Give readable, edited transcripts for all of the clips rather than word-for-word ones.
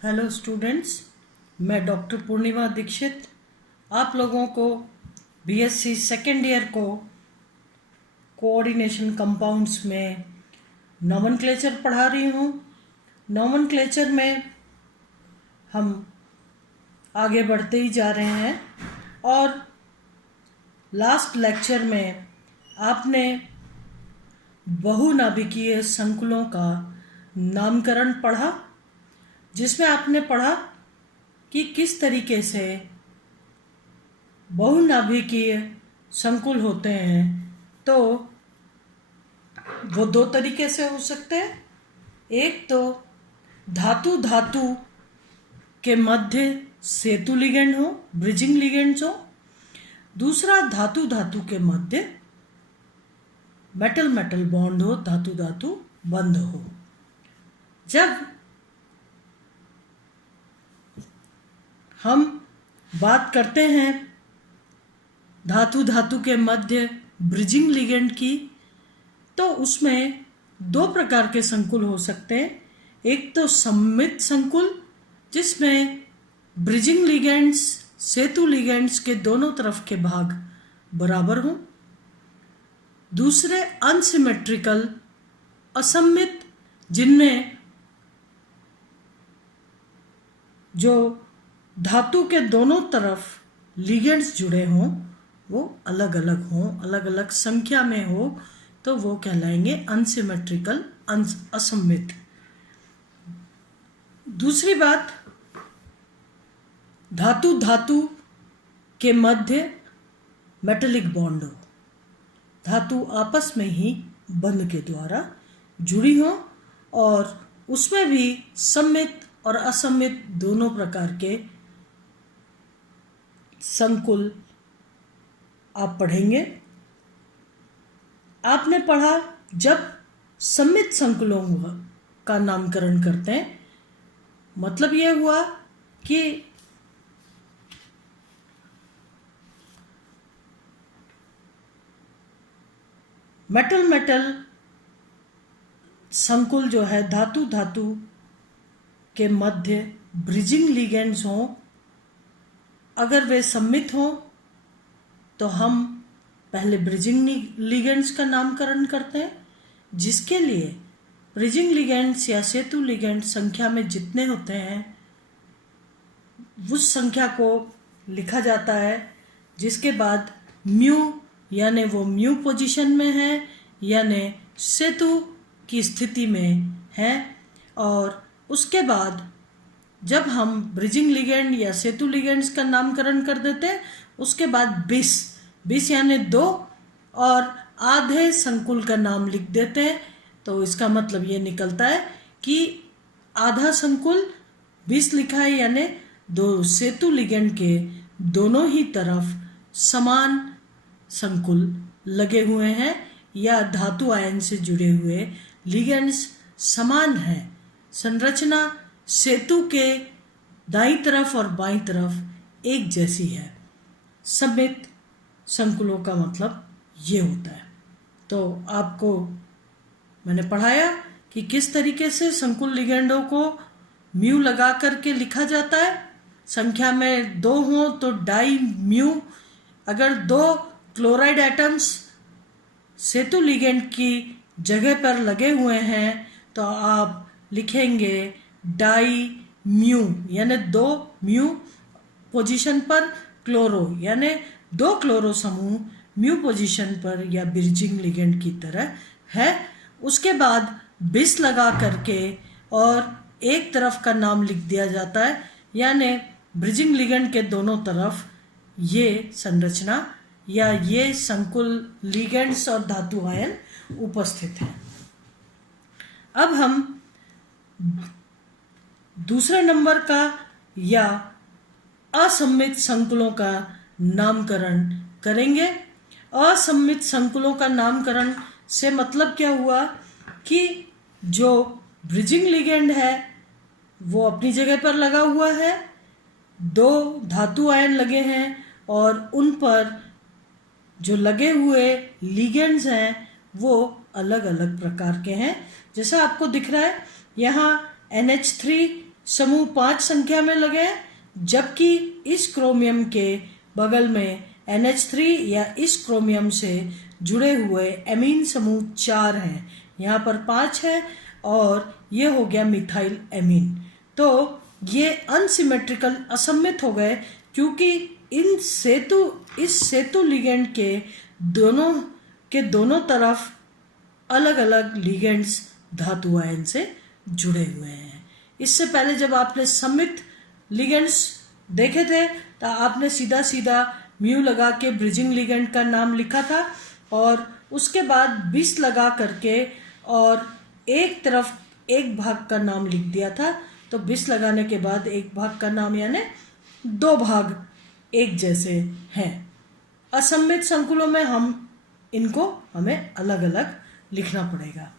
Hello students, मैं doctor पूर्णिमा दीक्षित आप लोगों को बीएससी सेकेंड ईयर को कोऑर्डिनेशन कंपाउंड्स में नोमेनक्लेचर पढ़ा रही हूँ। नोमेनक्लेचर में हम आगे बढ़ते ही जा रहे हैं और लास्ट लेक्चर में आपने बहुनाभिकीय संकुलों का नामकरण पढ़ा, जिसमें आपने पढ़ा कि किस तरीके से बहुनाभिकीय संकुल होते हैं। तो वो दो तरीके से हो सकते हैं। एक तो धातु धातु के मध्य सेतु लिगेंड हो, ब्रिजिंग लिगेंड्स हो। दूसरा धातु धातु के मध्य मेटल मेटल बॉन्ड हो, धातु धातु बंध हो। जब हम बात करते हैं धातु धातु के मध्य ब्रिजिंग लिगेंड की, तो उसमें दो प्रकार के संकुल हो सकते हैं। एक तो सममित संकुल, जिसमें ब्रिजिंग लिगेंड्स सेतु लिगेंड्स के दोनों तरफ के भाग बराबर हों। दूसरे अनसिमेट्रिकल असममित, जिनमें जो धातु के दोनों तरफ लिगेंड्स जुड़े हों वो अलग अलग हों, अलग अलग संख्या में हो, तो वो कहलाएंगे अनसिमेट्रिकल असममित। दूसरी बात, धातु धातु के मध्य मेटेलिक बॉन्ड हो, धातु आपस में ही बंध के द्वारा जुड़ी हो, और उसमें भी सममित और असममित दोनों प्रकार के संकुल आप पढ़ेंगे। आपने पढ़ा जब सममित संकुलों का नामकरण करते हैं, मतलब यह हुआ कि मेटल मेटल संकुल जो है धातु धातु के मध्य ब्रिजिंग लिगेंड्स हों, अगर वे सममित हों तो हम पहले ब्रिजिंग लिगेंड्स का नामकरण करते हैं, जिसके लिए ब्रिजिंग लिगेंड्स या सेतु लिगेंड संख्या में जितने होते हैं उस संख्या को लिखा जाता है, जिसके बाद म्यू यानी वो म्यू पोजीशन में है यानी सेतु की स्थिति में है। और उसके बाद जब हम ब्रिजिंग लिगेंड या सेतु लिगेंड्स का नामकरण कर देते हैं, उसके बाद बिस यानी दो और आधे संकुल का नाम लिख देते हैं। तो इसका मतलब ये निकलता है कि आधा संकुल बिस लिखा है, यानी दो सेतु लिगेंड के दोनों ही तरफ समान संकुल लगे हुए हैं, या धातु आयन से जुड़े हुए लिगेंड्स समान हैं। संरचना सेतु के दाईं तरफ और बाईं तरफ एक जैसी है। सममित संकुलों का मतलब ये होता है। तो आपको मैंने पढ़ाया कि किस तरीके से संकुल लिगेंडों को म्यू लगा करके लिखा जाता है। संख्या में दो हों तो डाई म्यू। अगर दो क्लोराइड एटम्स सेतु लिगेंड की जगह पर लगे हुए हैं तो आप लिखेंगे डाई म्यू, यानी दो म्यू पोजीशन पर क्लोरो, यानी दो क्लोरो समूह म्यू पोजीशन पर या ब्रिजिंग लिगेंड की तरह है। उसके बाद बिस लगा करके और एक तरफ का नाम लिख दिया जाता है, यानी ब्रिजिंग लिगेंड के दोनों तरफ ये संरचना या ये संकुल लिगेंड्स और धातु आयन उपस्थित हैं। अब हम दूसरे नंबर का या असममित संकुलों का नामकरण करेंगे। असममित संकुलों का नामकरण से मतलब क्या हुआ कि जो ब्रिजिंग लिगेंड है वो अपनी जगह पर लगा हुआ है, दो धातु आयन लगे हैं और उन पर जो लगे हुए लिगेंड्स हैं वो अलग अलग प्रकार के हैं। जैसा आपको दिख रहा है यहाँ NH3 समूह 5 संख्या में लगे हैं, जबकि इस क्रोमियम के बगल में NH3 या इस क्रोमियम से जुड़े हुए एमीन समूह 4 हैं। यहाँ पर 5 है और ये हो गया मिथाइल एमीन। तो ये अनसिमेट्रिकल असममित हो गए, क्योंकि इस सेतु लिगेंड के दोनों तरफ अलग अलग लिगेंड्स धातु आयन से जुड़े हुए हैं। इससे पहले जब आपने सममित लिगेंड्स देखे थे तो आपने सीधा सीधा म्यू लगा के ब्रिजिंग लिगेंड का नाम लिखा था और उसके बाद बिस लगा करके और एक तरफ एक भाग का नाम लिख दिया था। तो बिस लगाने के बाद एक भाग का नाम, यानी 2 भाग एक जैसे हैं। असममित संकुलों में हमें अलग अलग लिखना पड़ेगा।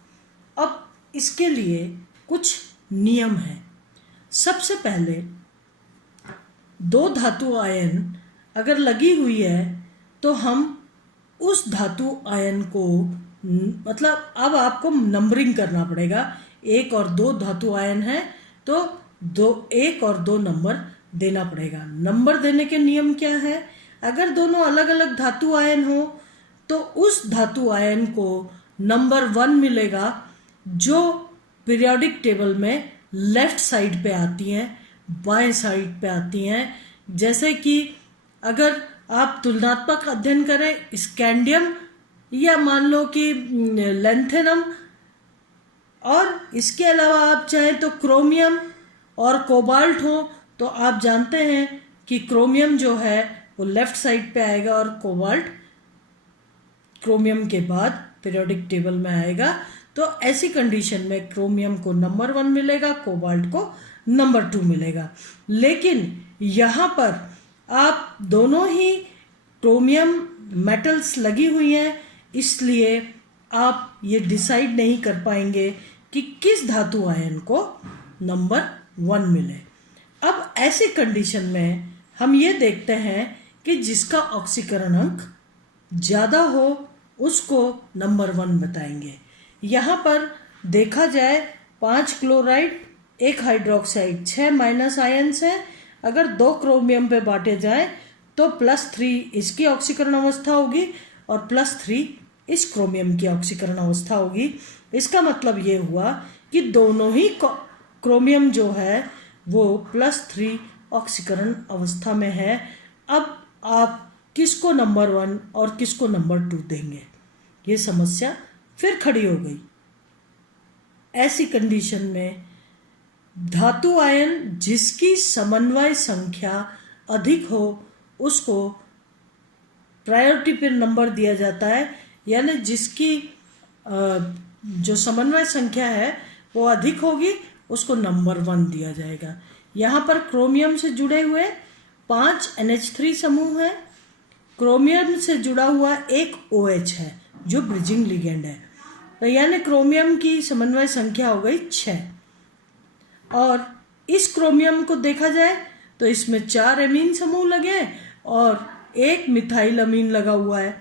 अब इसके लिए कुछ नियम हैं। सबसे पहले 2 धातु आयन अगर लगी हुई है तो हम उस धातु आयन को मतलब अब आपको नंबरिंग करना पड़ेगा। 1 और 2 धातु आयन है तो 1 और 2 नंबर देना पड़ेगा। नंबर देने के नियम क्या है? अगर दोनों अलग अलग धातु आयन हो तो उस धातु आयन को नंबर 1 मिलेगा जो पीरियोडिक टेबल में लेफ्ट साइड पे आती हैं, बाएं साइड पे आती हैं। जैसे कि अगर आप तुलनात्मक अध्ययन करें स्कैंडियम या मान लो कि लेंथेनम, और इसके अलावा आप चाहें तो क्रोमियम और कोबाल्ट हो, तो आप जानते हैं कि क्रोमियम जो है वो लेफ्ट साइड पे आएगा और कोबाल्ट क्रोमियम के बाद पीरियोडिक टेबल में आएगा। तो ऐसी कंडीशन में क्रोमियम को नंबर 1 मिलेगा, कोबाल्ट को नंबर 2 मिलेगा। लेकिन यहाँ पर आप दोनों ही क्रोमियम मेटल्स लगी हुई हैं, इसलिए आप ये डिसाइड नहीं कर पाएंगे कि किस धातु आयन को नंबर 1 मिले। अब ऐसी कंडीशन में हम ये देखते हैं कि जिसका ऑक्सीकरण अंक ज़्यादा हो उसको नंबर 1 बताएंगे। यहाँ पर देखा जाए 5 क्लोराइड 1 हाइड्रोक्साइड 6 माइनस आयन्स हैं। अगर 2 क्रोमियम पे बांटे जाए तो +3 इसकी ऑक्सीकरण अवस्था होगी और +3 इस क्रोमियम की ऑक्सीकरण अवस्था होगी। इसका मतलब ये हुआ कि दोनों ही क्रोमियम जो है वो +3 ऑक्सीकरण अवस्था में है। अब आप किसको नंबर 1 और किसको नंबर 2 देंगे, ये समस्या फिर खड़ी हो गई। ऐसी कंडीशन में धातु आयन जिसकी समन्वय संख्या अधिक हो उसको प्रायोरिटी पे नंबर दिया जाता है, यानी जिसकी जो समन्वय संख्या है वो अधिक होगी उसको नंबर 1 दिया जाएगा। यहाँ पर क्रोमियम से जुड़े हुए 5 NH3 समूह हैं, क्रोमियम से जुड़ा हुआ एक OH है जो ब्रिजिंग लिगेंड है, तो यानी क्रोमियम की समन्वय संख्या हो गई 6। और इस क्रोमियम को देखा जाए तो इसमें 4 एमीन समूह लगे हैं और एक मिथाइल अमीन लगा हुआ है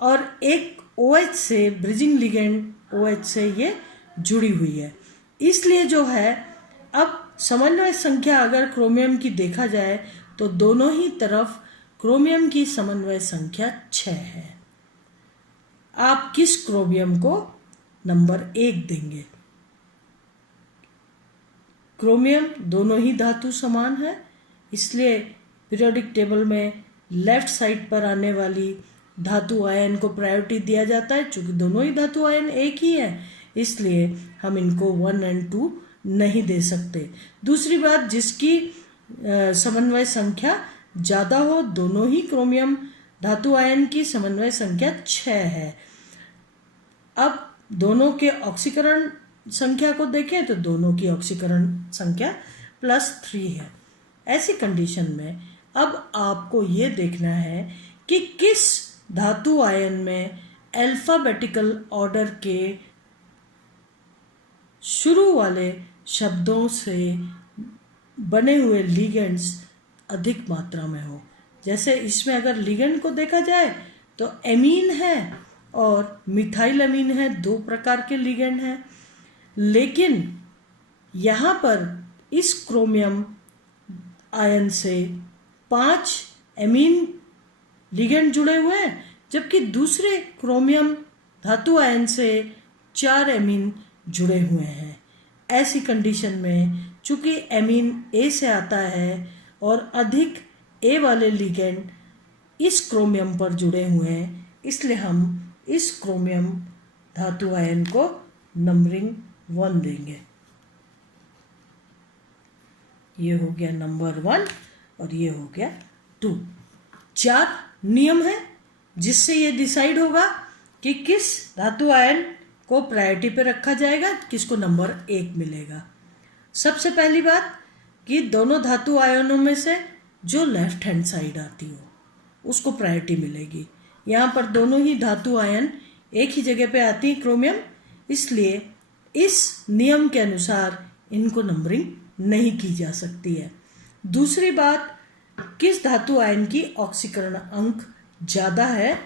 और एक OH से ब्रिजिंग लिगेंड OH से ये जुड़ी हुई है। इसलिए जो है अब समन्वय संख्या अगर क्रोमियम की देखा जाए तो दोनों ही तरफ क्रोमियम की समन्वय संख्या 6 है। आप किस क्रोमियम को नंबर 1 देंगे? क्रोमियम दोनों ही धातु समान है, इसलिए पीरियोडिक टेबल में लेफ्ट साइड पर आने वाली धातु आयन को प्रायोरिटी दिया जाता है। चूंकि दोनों ही धातु आयन एक ही है इसलिए हम इनको 1 और 2 नहीं दे सकते। दूसरी बात, जिसकी समन्वय संख्या ज़्यादा हो, दोनों ही क्रोमियम धातु आयन की समन्वय संख्या 6 है। अब दोनों के ऑक्सीकरण संख्या को देखें तो दोनों की ऑक्सीकरण संख्या +3 है। ऐसी कंडीशन में अब आपको ये देखना है कि किस धातु आयन में अल्फाबेटिकल ऑर्डर के शुरू वाले शब्दों से बने हुए लिगेंड्स अधिक मात्रा में हो। जैसे इसमें अगर लिगेंड को देखा जाए तो एमीन है और मिथाइल अमीन है, 2 प्रकार के लिगेंड हैं। लेकिन यहाँ पर इस क्रोमियम आयन से 5 एमीन लिगेंड जुड़े हुए हैं, जबकि दूसरे क्रोमियम धातु आयन से 4 एमीन जुड़े हुए हैं। ऐसी कंडीशन में चूंकि एमीन ए से आता है और अधिक ए वाले लिगेंड इस क्रोमियम पर जुड़े हुए हैं, इसलिए हम इस क्रोमियम धातु आयन को नंबरिंग 1 देंगे। ये हो गया नंबर 1 और ये हो गया 2। 4 नियम है जिससे ये डिसाइड होगा कि किस धातु आयन को प्रायोरिटी पे रखा जाएगा, किसको नंबर 1 मिलेगा। सबसे पहली बात कि दोनों धातु आयनों में से जो लेफ्ट हैंड साइड आती हो उसको प्रायोरिटी मिलेगी। यहाँ पर दोनों ही धातु आयन एक ही जगह पे आती है क्रोमियम, इसलिए इस नियम के अनुसार इनको नंबरिंग नहीं की जा सकती है। दूसरी बात, किस धातु आयन की ऑक्सीकरण अंक ज़्यादा है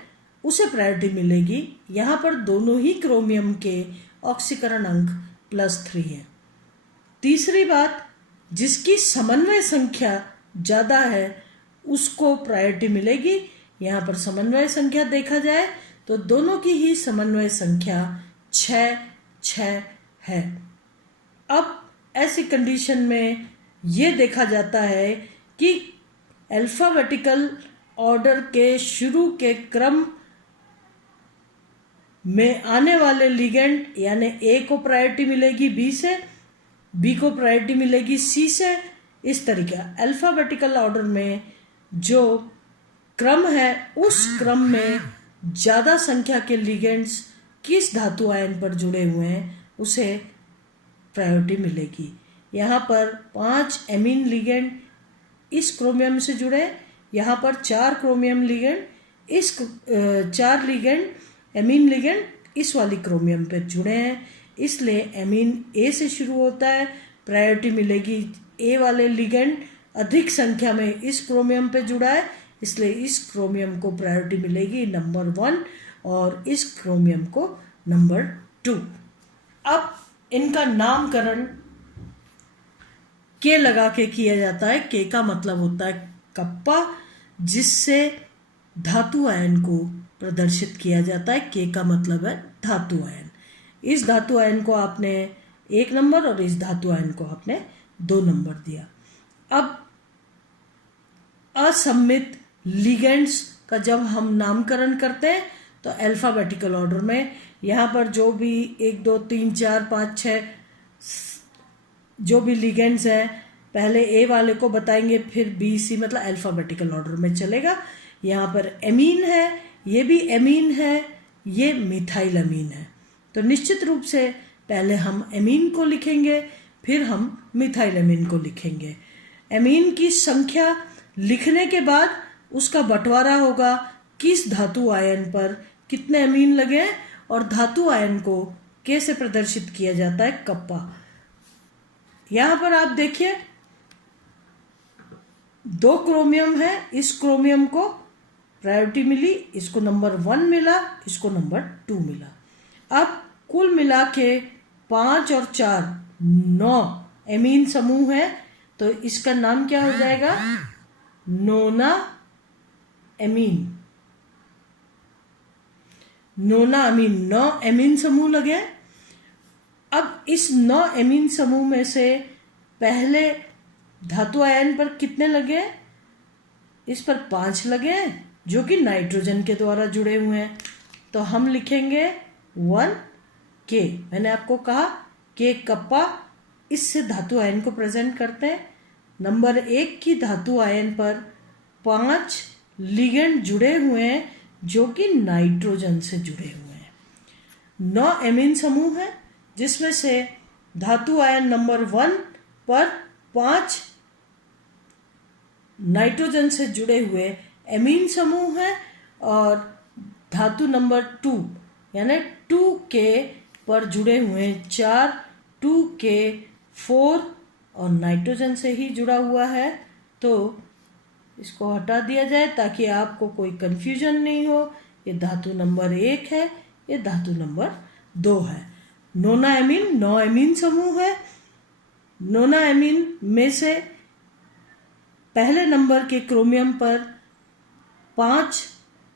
उसे प्रायोरिटी मिलेगी। यहाँ पर दोनों ही क्रोमियम के ऑक्सीकरण अंक +3 है। तीसरी बात, जिसकी समन्वय संख्या ज़्यादा है उसको प्रायोरिटी मिलेगी। यहाँ पर समन्वय संख्या देखा जाए तो दोनों की ही समन्वय संख्या 6 है। अब ऐसी कंडीशन में ये देखा जाता है कि अल्फाबेटिकल ऑर्डर के शुरू के क्रम में आने वाले लिगेंड, यानी ए को प्रायोरिटी मिलेगी बी से, बी को प्रायोरिटी मिलेगी सी से। इस तरीके अल्फाबेटिकल ऑर्डर में जो क्रम है उस क्रम में ज़्यादा संख्या के लिगेंड्स किस धातु आयन पर जुड़े हुए हैं उसे प्रायोरिटी मिलेगी। यहाँ पर 5 एमीन लिगेंड इस क्रोमियम से जुड़े, यहाँ पर 4 क्रोमियम लिगेंड इस 4 लिगेंड एमीन लिगेंड इस वाली क्रोमियम पे जुड़े हैं, इसलिए एमीन ए से शुरू होता है, प्रायोरिटी मिलेगी ए वाले लिगेंड अधिक संख्या में इस क्रोमियम पे जुड़ा है, इसलिए इस क्रोमियम को प्रायोरिटी मिलेगी नंबर 1 और इस क्रोमियम को नंबर 2। अब इनका नामकरण के लगा के किया जाता है। के का मतलब होता है कप्पा, जिससे धातु आयन को प्रदर्शित किया जाता है। के का मतलब है धातु आयन। इस धातु आयन को आपने 1 नंबर और इस धातु आयन को आपने 2 नंबर दिया। अब असम्मित लिगेंड्स का जब हम नामकरण करते हैं तो अल्फाबेटिकल ऑर्डर में यहाँ पर जो भी 1 2 3 4 5 6 जो भी लिगेंड्स हैं पहले ए वाले को बताएंगे, फिर बी सी, मतलब अल्फाबेटिकल ऑर्डर में चलेगा। यहाँ पर एमीन है, ये भी एमीन है, ये मिथाइल अमीन है, तो निश्चित रूप से पहले हम एमीन को लिखेंगे फिर हम मिथाइल अमीन को लिखेंगे। एमीन की संख्या लिखने के बाद उसका बंटवारा होगा किस धातु आयन पर कितने अमीन लगे हैं, और धातु आयन को कैसे प्रदर्शित किया जाता है, कप्पा। यहाँ पर आप देखिए 2 क्रोमियम है, इस क्रोमियम को प्रायोरिटी मिली, इसको नंबर 1 मिला, इसको नंबर 2 मिला। अब कुल मिला के 5 और 4 9 एमीन समूह है, तो इसका नाम क्या हो जाएगा, नोना एमीन। नोना अमीन, 9 एमीन समूह लगे। अब इस 9 एमीन समूह में से पहले धातु आयन पर कितने लगे, इस पर 5 लगे जो कि नाइट्रोजन के द्वारा जुड़े हुए हैं, तो हम लिखेंगे 1 के। मैंने आपको कहा के कप्पा, इससे धातु आयन को प्रेजेंट करते हैं। नंबर 1 की धातु आयन पर 5 लिगेंड जुड़े हुए हैं जो कि नाइट्रोजन से जुड़े हुए हैं। 9 एमीन समूह है जिसमें से धातु आयन नंबर 1 पर 5 नाइट्रोजन से जुड़े हुए एमीन समूह है, और धातु नंबर 2 यानी 2K पर जुड़े हुए 4 2K4 और नाइट्रोजन से ही जुड़ा हुआ है, तो इसको हटा दिया जाए ताकि आपको कोई कंफ्यूजन नहीं हो। ये धातु नंबर 1 है, ये धातु नंबर 2 है। नोना एमीन 9 एमीन समूह है नोनाएमीन में से पहले नंबर के क्रोमियम पर 5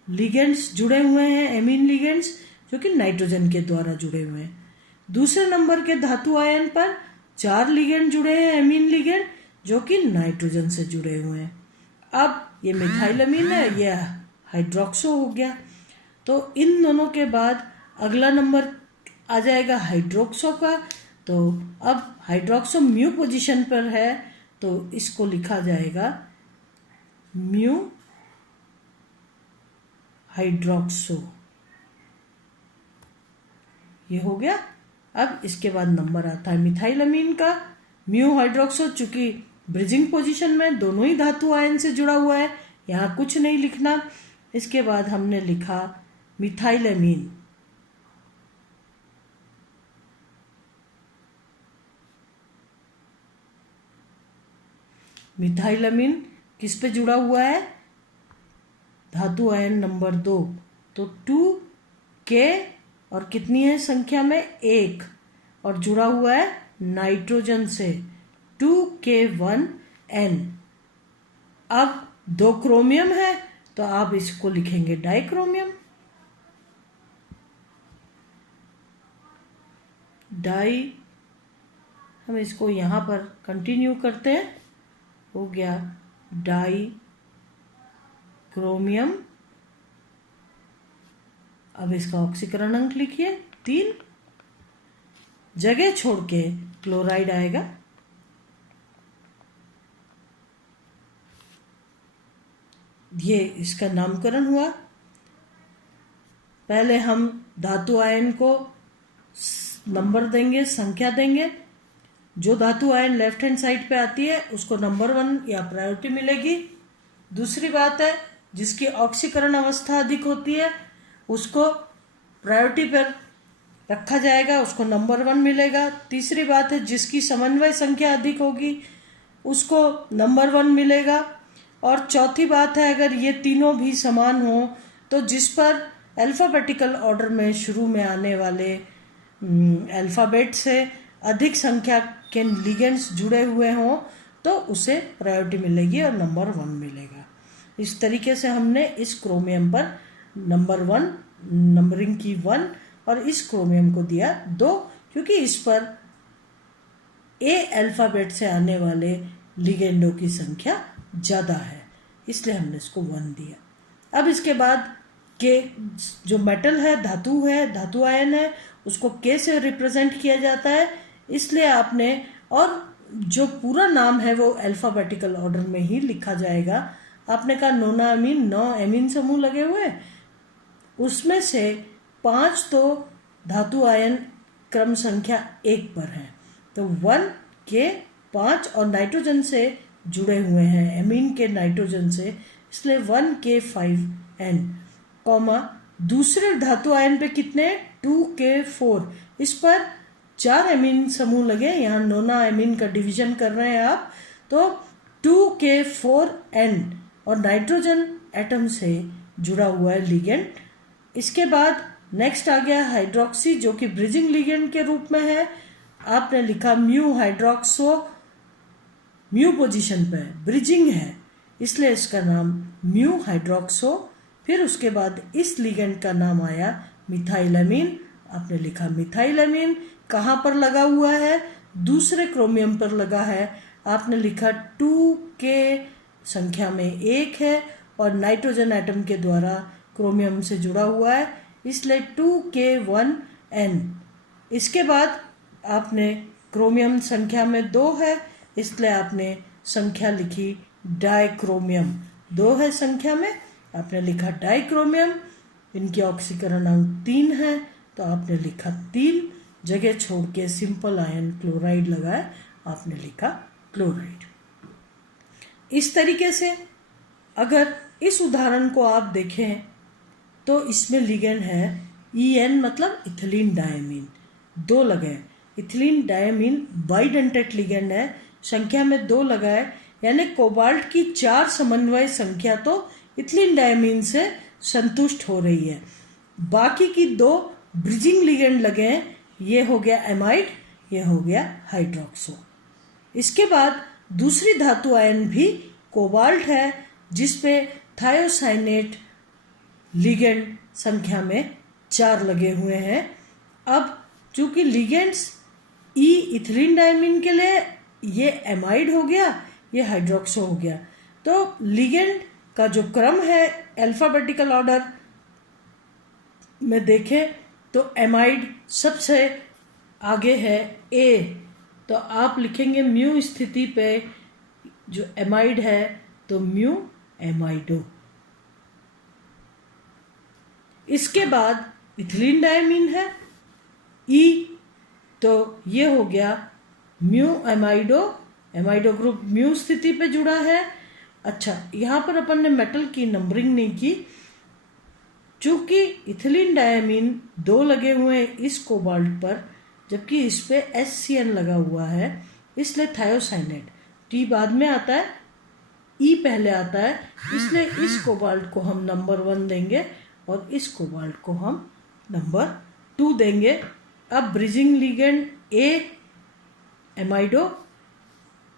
लिगेंड्स जुड़े हुए हैं, एमीन लिगेंड्स, जो कि नाइट्रोजन के द्वारा जुड़े हुए हैं। दूसरे नंबर के धातु आयन पर 4 लिगेंड जुड़े हैं, एमीन लिगेंड, जो कि नाइट्रोजन से जुड़े हुए हैं। अब ये मिथाइलमीन है, ये हाइड्रोक्सो हो गया। तो इन दोनों के बाद अगला नंबर आ जाएगा हाइड्रोक्सो का। तो अब हाइड्रोक्सो म्यू पोजीशन पर है, तो इसको लिखा जाएगा म्यू हाइड्रोक्सो। ये हो गया। अब इसके बाद नंबर आता है मिथाइलमीन का, म्यू हाइड्रोक्सो। चूंकि ब्रिजिंग पोजीशन में दोनों ही धातु आयन से जुड़ा हुआ है, यहाँ कुछ नहीं लिखना। इसके बाद हमने लिखा मिथाइलमीन। मिथाइलमीन किस पे जुड़ा हुआ है? धातु आयन नंबर 2। तो 2K और कितनी है संख्या में? 1, और जुड़ा हुआ है नाइट्रोजन से, 2K1N। अब 2 क्रोमियम है, तो आप इसको लिखेंगे डाइक्रोमियम। हम इसको यहां पर कंटिन्यू करते हैं। हो गया डाई क्रोमियम। अब इसका ऑक्सीकरण अंक लिखिए 3, जगह छोड़ के क्लोराइड आएगा। ये इसका नामकरण हुआ। पहले हम धातु आयन को नंबर देंगे, संख्या देंगे। जो धातु आयन लेफ्ट हैंड साइड पे आती है उसको नंबर 1 या प्रायोरिटी मिलेगी। दूसरी बात है, जिसकी ऑक्सीकरण अवस्था अधिक होती है उसको प्रायोरिटी पर रखा जाएगा, उसको नंबर 1 मिलेगा। तीसरी बात है, जिसकी समन्वय संख्या अधिक होगी उसको नंबर 1 मिलेगा। और चौथी बात है, अगर ये तीनों भी समान हो तो जिस पर अल्फाबेटिकल ऑर्डर में शुरू में आने वाले अल्फाबेट से अधिक संख्या के लिगेंड्स जुड़े हुए हों तो उसे प्रायोरिटी मिलेगी और नंबर 1 मिलेगा। इस तरीके से हमने इस क्रोमियम पर नंबर 1 नंबरिंग की 1 और इस क्रोमियम को दिया 2, क्योंकि इस पर ए अल्फाबेट से आने वाले लिगेंडों की संख्या ज़्यादा है, इसलिए हमने इसको 1 दिया। अब इसके बाद के जो मेटल है, धातु आयन है, उसको के से रिप्रेजेंट किया जाता है, इसलिए आपने, और जो पूरा नाम है वो अल्फाबेटिकल ऑर्डर में ही लिखा जाएगा। आपने कहा नोनाएमीन, 9 एमीन समूह लगे हुए, उसमें से 5 तो धातु आयन क्रम संख्या 1 पर है, तो 1K 5 और नाइट्रोजन से जुड़े हुए हैं, एमीन के नाइट्रोजन से, इसलिए 1K5N, कॉमा दूसरे धातु आयन पे कितने? 2K4। इस पर 4 एमीन समूह लगे, यहाँ नोना एमीन का डिवीजन कर रहे हैं आप, तो 2K4N और नाइट्रोजन एटम से जुड़ा हुआ है लिगेंड। इसके बाद नेक्स्ट आ गया हाइड्रोक्सी, जो कि ब्रिजिंग लिगेंड के रूप में है। आपने लिखा म्यू हाइड्रोक्सो, म्यू पोजीशन पे ब्रिजिंग है, इसलिए इसका नाम म्यू हाइड्रोक्सो। फिर उसके बाद इस लिगेंड का नाम आया मिथाइलमीन। आपने लिखा मिथाइलमीन। कहाँ पर लगा हुआ है? दूसरे क्रोमियम पर लगा है। आपने लिखा 2K संख्या में 1 है और नाइट्रोजन एटम के द्वारा क्रोमियम से जुड़ा हुआ है, इसलिए 2K1N। इसके बाद आपने क्रोमियम संख्या में 2 है, इसलिए आपने संख्या लिखी डाइक्रोमियम। 2 है संख्या में, आपने लिखा डाइक्रोमियम। इनकी ऑक्सीकरण अंक 3 है, तो आपने लिखा 3, जगह छोड़ के सिंपल आयन क्लोराइड लगाए, आपने लिखा क्लोराइड। इस तरीके से अगर इस उदाहरण को आप देखें तो इसमें लिगेंड है EN, मतलब इथिलीन डायमीन, 2 लगे। इथिलीन डायमीन बाइडेंटेट लिगेंड है, संख्या में 2 लगा है, यानी कोबाल्ट की 4 समन्वय संख्या तो इथिलीन डायमीन से संतुष्ट हो रही है। बाकी की 2 ब्रिजिंग लिगेंड लगे हैं, ये हो गया एमाइड, ये हो गया हाइड्रोक्सो। इसके बाद दूसरी धातु आयन भी कोबाल्ट है, जिसपे थायोसाइनेट लिगेंड संख्या में 4 लगे हुए हैं। अब चूंकि लिगेंड्स ई इथिलीन डायमीन के लिए ये एमाइड हो गया, ये हाइड्रोक्सो हो गया, तो लिगेंड का जो क्रम है अल्फाबेटिकल ऑर्डर में देखें तो एमाइड सबसे आगे है ए, तो आप लिखेंगे म्यू स्थिति पे जो एमाइड है तो म्यू एमाइडो। इसके बाद इथिलीन डायमीन है ई, तो ये हो गया म्यू एमाइडो, एमाइडो ग्रुप म्यू स्थिति पे जुड़ा है। अच्छा, यहाँ पर अपन ने मेटल की नंबरिंग नहीं की, चूंकि इथिलीन डायमीन 2 लगे हुए हैं इस कोबाल्ट पर, जबकि इस पे SCN लगा हुआ है, इसलिए थायोसाइनेट टी बाद में आता है, ई पहले आता है, इसलिए इस कोबाल्ट को हम नंबर 1 देंगे और इस कोबाल्ट को हम नंबर 2 देंगे। अब ब्रिजिंग लिगेंड ए एमाइडो,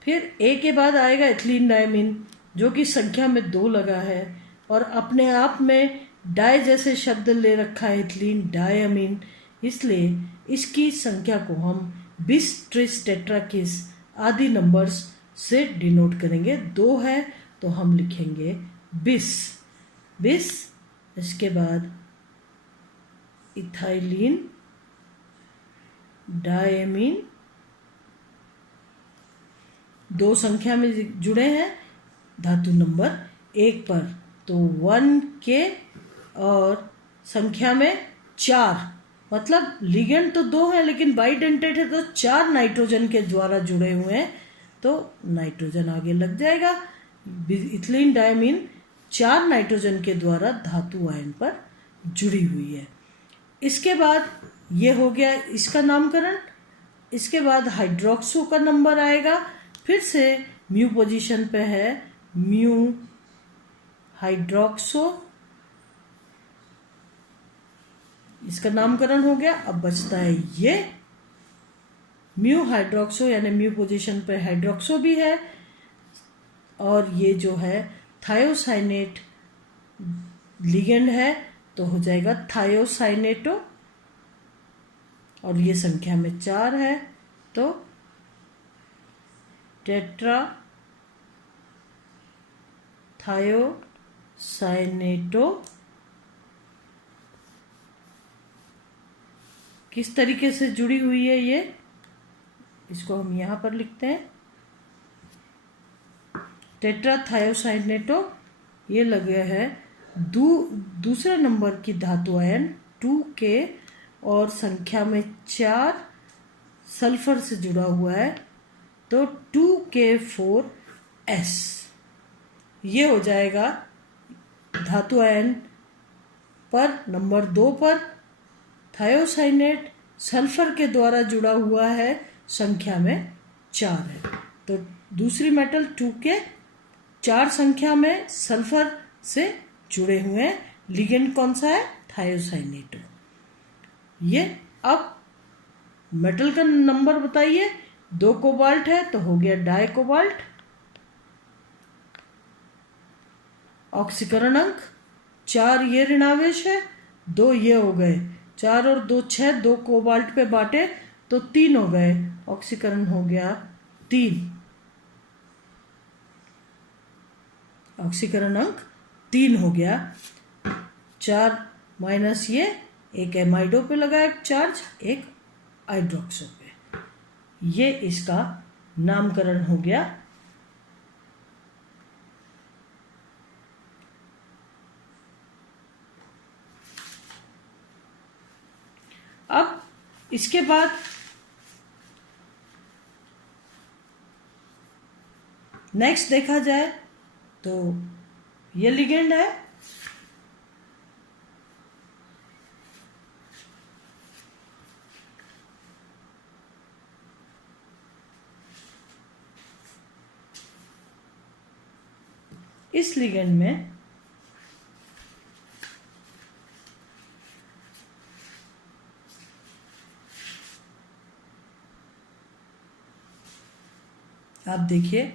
फिर ए के बाद आएगा इथिलीन डायमीन जो कि संख्या में 2 लगा है और अपने आप में डाई जैसे शब्द ले रखा है इथिलीन डायमीन, इसलिए इसकी संख्या को हम 20, 30, टेट्राकिस आदि नंबर्स से डिनोट करेंगे। 2 है तो हम लिखेंगे 20। इसके बाद इथाइलीन डायमीन 2 संख्या में जुड़े हैं धातु नंबर 1 पर, तो 1K और संख्या में 4, मतलब लिगेंड तो 2 है लेकिन बाइडेंटेट है तो 4 नाइट्रोजन के द्वारा जुड़े हुए हैं, तो नाइट्रोजन आगे लग जाएगा। इथिलीन डायमीन 4 नाइट्रोजन के द्वारा धातु आयन पर जुड़ी हुई है। इसके बाद ये हो गया इसका नामकरण। इसके बाद हाइड्रोक्सो का नंबर आएगा, फिर से म्यू पोजीशन पे है, म्यू हाइड्रोक्सो, इसका नामकरण हो गया। अब बचता है ये म्यू हाइड्रोक्सो, यानी म्यू पोजीशन पे हाइड्रोक्सो भी है, और ये जो है थायोसाइनेट लिगेंड है तो हो जाएगा थायोसाइनेटो, और ये संख्या में 4 है तो टेट्रा थायोसाइनेटो। किस तरीके से जुड़ी हुई है ये, इसको हम यहां पर लिखते हैं टेट्रा थायोसाइनेटो। ये लगे है दूसरे नंबर की धातु आयन 2K और संख्या में 4 सल्फर से जुड़ा हुआ है, तो 2K4S ये हो जाएगा धातु आयन पर नंबर 2 पर। थायोसाइनेट सल्फर के द्वारा जुड़ा हुआ है, संख्या में 4 है, तो दूसरी मेटल 2K 4 संख्या में सल्फर से जुड़े हुए हैं। लिगेंड कौन सा है, थायोसाइनेटो। ये अब मेटल का नंबर बताइए, 2 कोबाल्ट है तो हो गया डाई कोबाल्ट। ऑक्सीकरण अंक 4 ये ऋणावेश है, 2 ये हो गए, 4 और 2 6, 2 कोबाल्ट पे बांटे तो 3 हो गए, ऑक्सीकरण हो गया 3, ऑक्सीकरण अंक 3 हो गया। 4 माइनस ये, एक एमाइडो पे लगा एक चार्ज, एक हाइड्रोक्सो पे, ये इसका नामकरण हो गया। अब इसके बाद नेक्स्ट देखा जाए तो ये लिगेंड है, इस लिगेंड में आप देखिए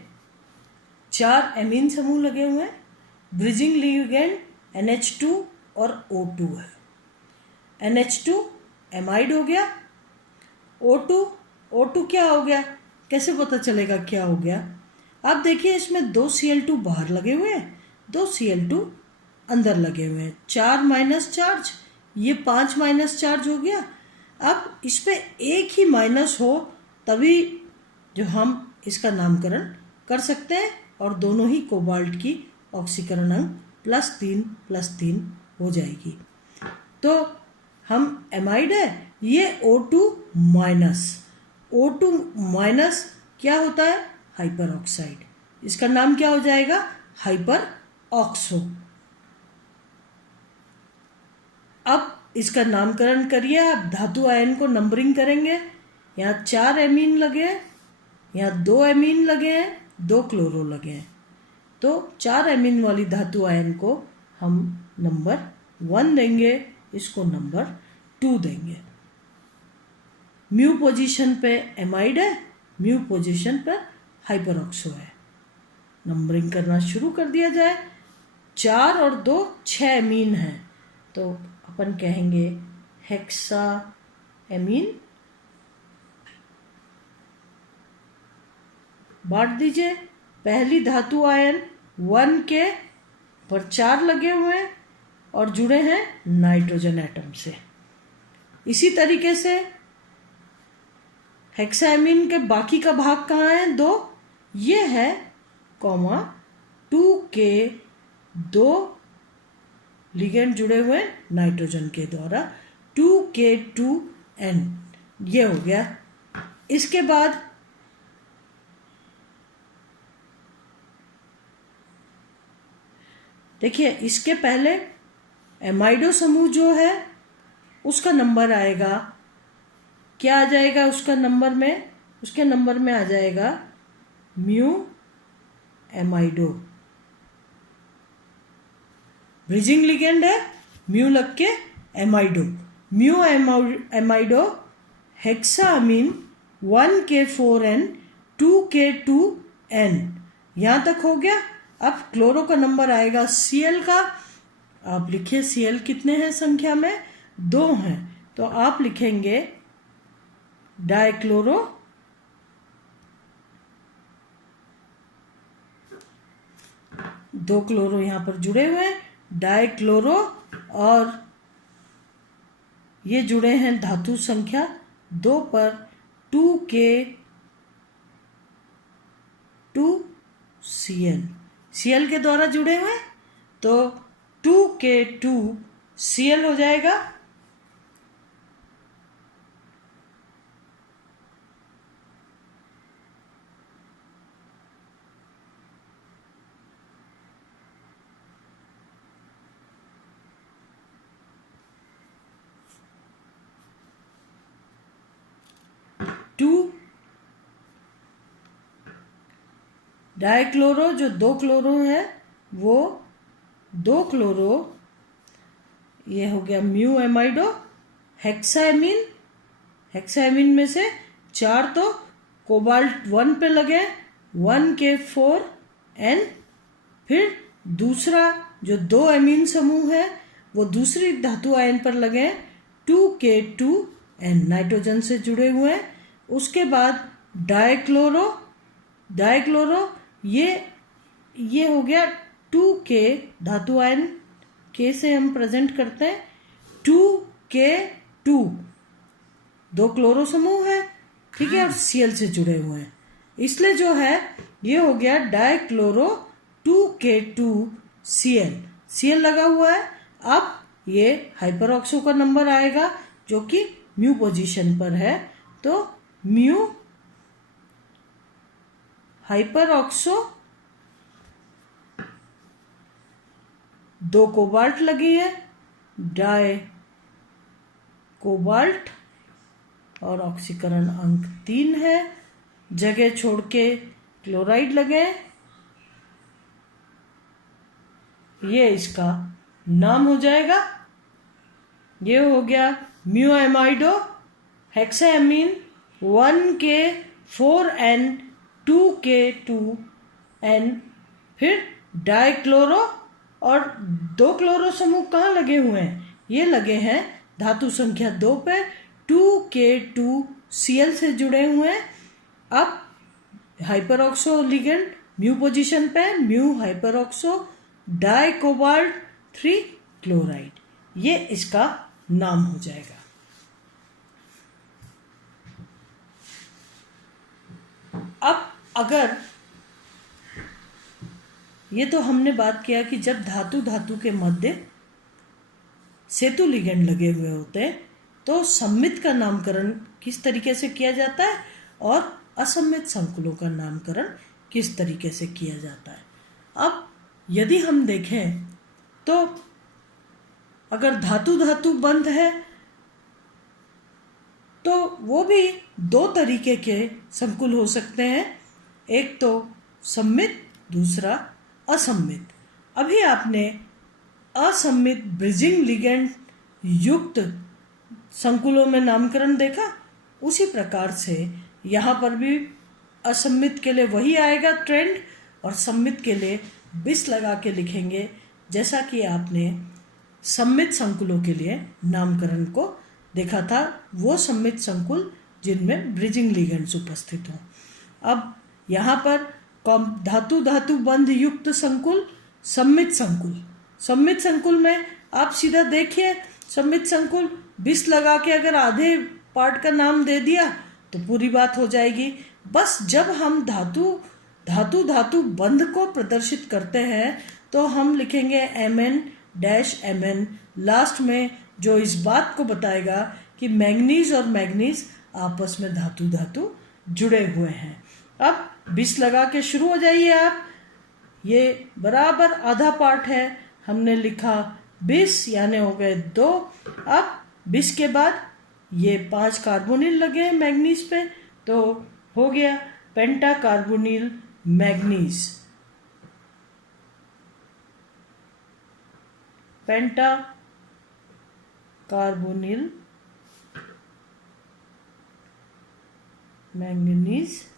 4 एमीन समूह लगे हुए हैं, ब्रिजिंग लिगेंड NH2 और O2 है। NH2 एमाइड हो गया, O2 क्या हो गया, कैसे पता चलेगा क्या हो गया? आप देखिए इसमें 2 Cl2 बाहर लगे हुए हैं, 2 Cl2 अंदर लगे हुए हैं, 4 माइनस चार्ज, ये 5 माइनस चार्ज हो गया। अब इस पे एक ही माइनस हो तभी जो हम इसका नामकरण कर सकते हैं, और दोनों ही कोबाल्ट की ऑक्सीकरण अंक +3 हो जाएगी। तो हम एमाइड है, ये O2 माइनस क्या होता है? Hyper oxide. इसका नाम क्या हो जाएगा? Hyper oxo. अब इसका नामकरण करिए आप, धातु आयन को नंबरिंग करेंगे। यहाँ 4 एमीन लगे हैं, यहाँ 2 एमीन लगे हैं, 2 क्लोरो लगे हैं। तो 4 एमीन वाली धातु आयन को हम नंबर 1 देंगे, इसको नंबर 2 देंगे। म्यू पोजीशन पे एमाइड है, म्यू पोजीशन पर हाइपर ऑक्सो है। नंबरिंग करना शुरू कर दिया जाए। 4 और 2 6 एमीन हैं, तो अपन कहेंगे हेक्सा एमीन। बांट दीजिए। पहली धातु आयन 1 के पर 4 लगे हुए हैं और जुड़े हैं नाइट्रोजन एटम से। इसी तरीके से हेक्साएमीन के बाकी का भाग कहाँ है? 2, ये है कॉमा 2 के 2 लिगेंड जुड़े हुए नाइट्रोजन के द्वारा, 2K2N, ये हो गया। इसके बाद देखिए इसके पहले एमाइडो समूह जो है उसका नंबर आएगा, क्या आ जाएगा उसका नंबर में? उसके नंबर में आ जाएगा म्यू एमाइडो। ब्रिजिंग लिगेंड है, म्यू लग के एमाइडो, म्यू एमाइडो हेक्साअमीन 1K4N 2K2N। यहाँ तक हो गया। अब क्लोरो का नंबर आएगा Cl का। आप लिखिए Cl कितने हैं संख्या में? 2 हैं, तो आप लिखेंगे डाइक्लोरो, दो क्लोरो यहां पर जुड़े हुए हैं, डाइक्लोरो, और ये जुड़े हैं धातु संख्या 2 पर 2K2Cl, Cl के द्वारा जुड़े हुए, तो 2K2Cl हो जाएगा। डाइक्लोरो जो 2 क्लोरो है वो 2 क्लोरो, ये हो गया म्यू एमाइडो। हेक्साएमीन, हेक्साएमीन में से 4 तो कोबाल्ट 1 पे लगे, 1K4N। फिर दूसरा जो 2 एमीन समूह है वो दूसरी धातु आयन पर लगे, 2K2N, नाइट्रोजन से जुड़े हुए हैं। उसके बाद डाइक्लोरो, डाइक्लोरो ये हो गया 2K, धातु आयन K से हम प्रेजेंट करते हैं, 2K2, 2 क्लोरो समूह है, ठीक है, और Cl से जुड़े हुए हैं, इसलिए जो है ये हो गया डाइक्लोरो 2K2Cl, Cl लगा हुआ है। अब ये हाइपर ऑक्सो का नंबर आएगा जो कि म्यू पोजीशन पर है, तो म्यू हाइपर ऑक्सो, 2 कोबाल्ट लगी है, डाई कोबाल्ट, और ऑक्सीकरण अंक 3 है, जगह छोड़ के क्लोराइड लगे, ये इसका नाम हो जाएगा। ये हो गया म्यू एमाइडो हेक्साएमीन 1K4N 2K2N, फिर डाइक्लोरो, और 2 क्लोरो समूह कहाँ लगे हुए हैं? ये लगे हैं धातु संख्या 2 पे, 2K2Cl से जुड़े हुए हैं। अब हाइपरऑक्सो लिगेंड म्यू पोजीशन पे, म्यू हाइपरऑक्सो डाई कोबाल्ट 3 क्लोराइड, ये इसका नाम हो जाएगा। अब अगर ये तो हमने बात किया कि जब धातु धातु के मध्य सेतु लिगेंड लगे हुए होते हैं तो सम्मित का नामकरण किस तरीके से किया जाता है और असम्मित संकुलों का नामकरण किस तरीके से किया जाता है। अब यदि हम देखें तो अगर धातु धातु बंध है तो वो भी 2 तरीके के संकुल हो सकते हैं, एक तो सम्मित, दूसरा असम्मित। अभी आपने असम्मित ब्रिजिंग लिगेंड युक्त संकुलों में नामकरण देखा, उसी प्रकार से यहाँ पर भी असम्मित के लिए वही आएगा ट्रेंड, और सम्मित के लिए बिस लगा के लिखेंगे, जैसा कि आपने सम्मित संकुलों के लिए नामकरण को देखा था, वो सम्मित संकुल जिनमें ब्रिजिंग लिगेंड्स उपस्थित हों। अब यहाँ पर धातु धातु बंध युक्त संकुल, सम्मित संकुल। सम्मित संकुल में आप सीधा देखिए, सम्मित संकुल बिस लगा के अगर आधे पार्ट का नाम दे दिया तो पूरी बात हो जाएगी। बस जब हम धातु धातु बंध को प्रदर्शित करते हैं तो हम लिखेंगे Mn-Mn लास्ट में, जो इस बात को बताएगा कि मैंगनीज और मैंगनीज आपस में धातु धातु जुड़े हुए हैं। अब बिस लगा के शुरू हो जाइए आप, ये बराबर आधा पार्ट है, हमने लिखा बिस, यानी हो गए 2। अब बिस के बाद ये 5 कार्बोनिल लगे मैंगनीज पे, तो हो गया पेंटा कार्बोनिल मैंगनीज, पेंटा कार्बोनिल मैंगनीज।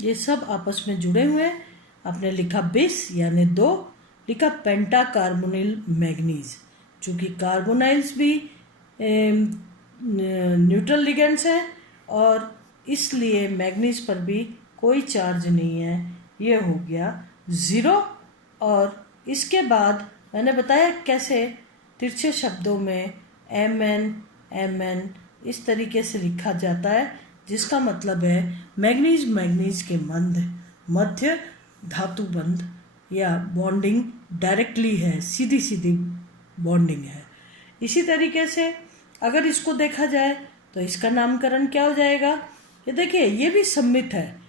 ये सब आपस में जुड़े हुए हैं। आपने लिखा बिस यानी 2, लिखा पेंटा कार्बोनिल मैंगनीज। चूँकि कार्बोनाइल्स भी न्यूट्रल लिगेंड्स हैं और इसलिए मैंगनीज पर भी कोई चार्ज नहीं है, ये हो गया 0। और इसके बाद मैंने बताया कैसे तिरछे शब्दों में Mn इस तरीके से लिखा जाता है, जिसका मतलब है मैंगनीज मैंगनीज के मध्य धातु बंध या बॉन्डिंग डायरेक्टली है, सीधी सीधी बॉन्डिंग है। इसी तरीके से अगर इसको देखा जाए तो इसका नामकरण क्या हो जाएगा, ये देखिए ये भी सम्मित है।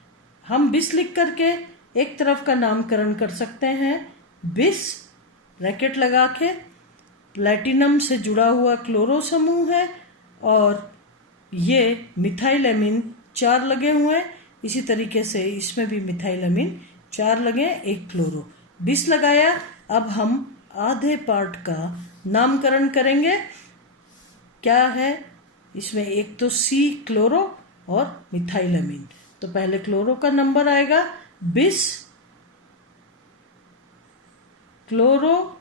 हम बिस लिख करके एक तरफ का नामकरण कर सकते हैं, बिस ब्रैकेट लगा के, प्लैटिनम से जुड़ा हुआ क्लोरो समूह है और ये मिथाइल एमीन 4 लगे हुए हैं। इसी तरीके से इसमें भी मिथाइल एमीन 4 लगे, 1 क्लोरो, बिस लगाया। अब हम आधे पार्ट का नामकरण करेंगे, क्या है इसमें, एक तो C क्लोरो और मिथाइल एमीन। तो पहले क्लोरो का नंबर आएगा बिस क्लोरो,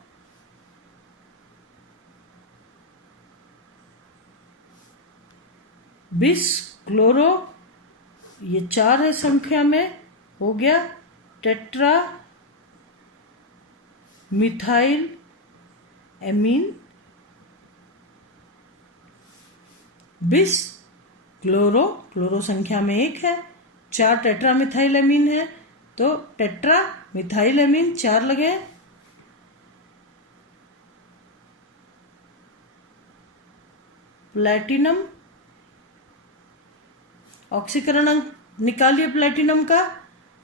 बिस क्लोरो, ये 4 है संख्या में, हो गया टेट्रा मिथाइल एमीन, बिस क्लोरो, क्लोरो संख्या में 1 है, 4 टेट्रा मिथाइल एमीन है, तो टेट्रा मिथाइल एमीन 4 लगे। प्लैटिनम, ऑक्सीकरण निकालिए प्लैटिनम का,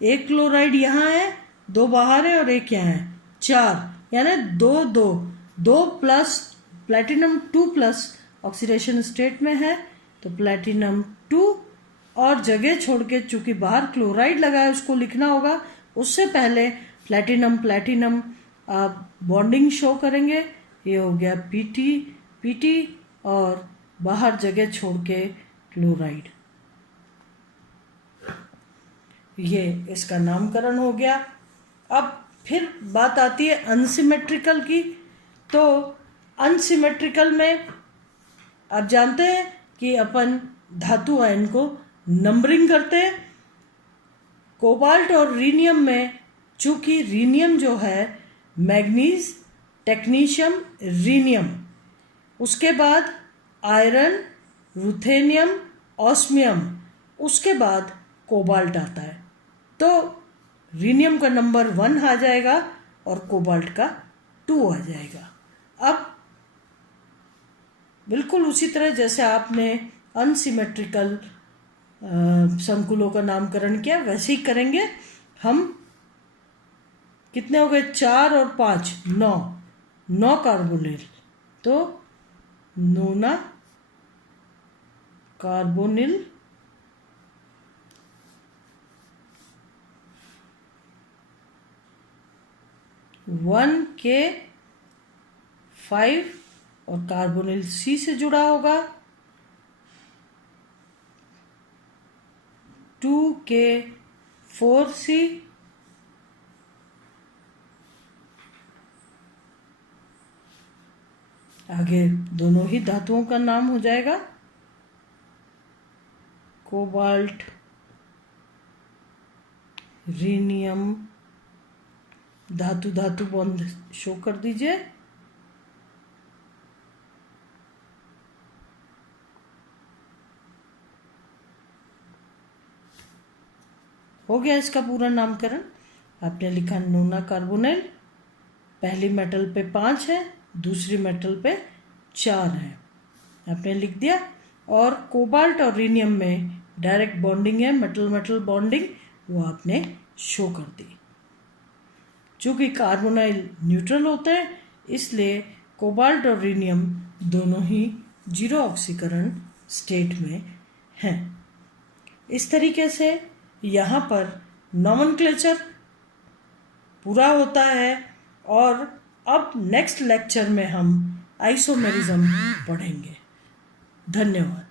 1 क्लोराइड यहाँ है, 2 बाहर है और 1 यहाँ है, 4, यानी 2 plus platinum 2 plus oxidation state में है, तो प्लैटिनम 2, और जगह छोड़ के चूंकि बाहर क्लोराइड लगा है उसको लिखना होगा, उससे पहले प्लैटिनम आप बॉन्डिंग शो करेंगे। ये हो गया पीटी और बाहर जगह छोड़ के क्लोराइड, ये इसका नामकरण हो गया। अब फिर बात आती है अनसिमेट्रिकल की। तो अनसिमेट्रिकल में आप जानते हैं कि अपन धातु आयन को नंबरिंग करते हैं। कोबाल्ट और रीनियम में चूंकि रीनियम जो है मैग्नीज, टेक्नीशियम, रीनियम, उसके बाद आयरन, रुथेनियम, ऑस्मियम, उसके बाद कोबाल्ट आता है। तो रीनियम का नंबर 1 आ जाएगा और कोबाल्ट का 2 आ जाएगा। अब बिल्कुल उसी तरह जैसे आपने अनसिमेट्रिकल संकुलों का नामकरण किया वैसे ही करेंगे हम। कितने हो गए? 4 और 5, 9 कार्बोनिल। तो नोना कार्बोनिल, वन के 5 और कार्बोनिल सी से जुड़ा होगा, 2 के 4C, आगे दोनों ही धातुओं का नाम हो जाएगा। कोबाल्ट, रीनियम, धातु धातु बॉन्ड शो कर दीजिए। हो गया इसका पूरा नामकरण। आपने लिखा नोना कार्बोनिल, पहली मेटल पे 5 है, दूसरी मेटल पे 4 है, आपने लिख दिया। और कोबाल्ट और रीनियम में डायरेक्ट बॉन्डिंग है, मेटल मेटल बॉन्डिंग, वो आपने शो कर दी। चूँकि कार्बोनाइल न्यूट्रल होते हैं इसलिए कोबाल्ट और रीनियम दोनों ही 0 ऑक्सीकरण स्टेट में हैं। इस तरीके से यहाँ पर नॉमेनक्लेचर पूरा होता है। और अब नेक्स्ट लेक्चर में हम आइसोमेरिज्म पढ़ेंगे। धन्यवाद।